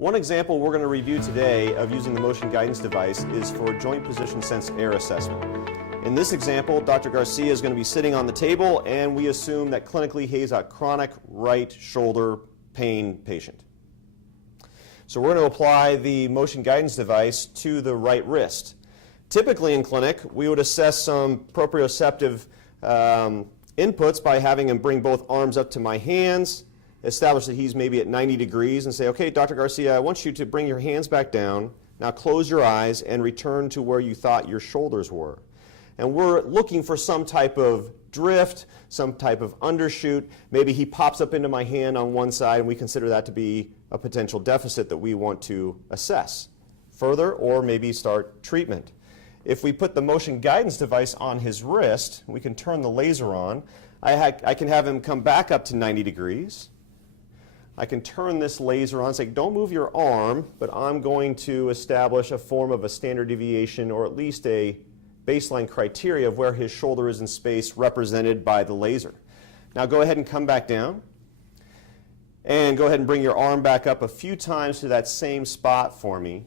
One example we're going to review today of using the motion guidance device is for joint position sense air assessment. In this example, Dr. Garcia is going to be sitting on the table, and we assume that clinically he's a chronic right shoulder pain patient. So we're going to apply the motion guidance device to the right wrist. Typically in clinic, we would assess some proprioceptive inputs by having him bring both arms up to my hands, establish that he's maybe at 90 degrees, and say, okay, Dr. Garcia, I want you to bring your hands back down. Now close your eyes and return to where you thought your shoulders were. And we're looking for some type of drift, some type of undershoot. Maybe he pops up into my hand on one side, and we consider that to be a potential deficit that we want to assess further, or maybe start treatment. If we put the motion guidance device on his wrist, we can turn the laser on. I can have him come back up to 90 degrees. I can turn this laser on and say, don't move your arm, but I'm going to establish a form of a standard deviation, or at least a baseline criteria of where his shoulder is in space represented by the laser. Now go ahead and come back down. And go ahead and bring your arm back up a few times to that same spot for me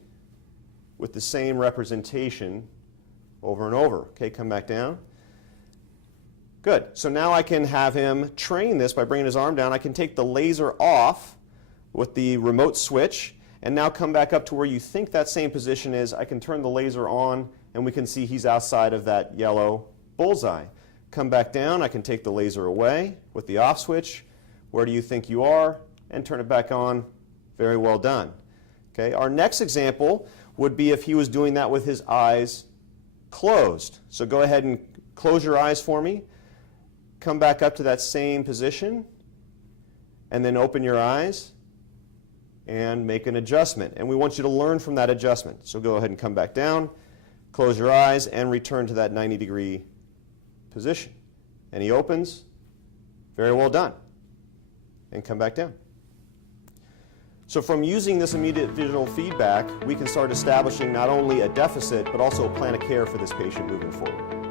with the same representation over and over. Okay, come back down. Good. So now I can have him train this by bringing his arm down. I can take the laser off with the remote switch and now come back up to where you think that same position is. I can turn the laser on and we can see he's outside of that yellow bullseye. Come back down. I can take the laser away with the off switch. Where do you think you are? And turn it back on. Very well done. Okay. Our next example would be if he was doing that with his eyes closed. So go ahead and close your eyes for me. Come back up to that same position. And then open your eyes and make an adjustment. And we want you to learn from that adjustment. So go ahead and come back down, close your eyes, and return to that 90-degree position. And he opens. Very well done. And come back down. So from using this immediate visual feedback, we can start establishing not only a deficit, but also a plan of care for this patient moving forward.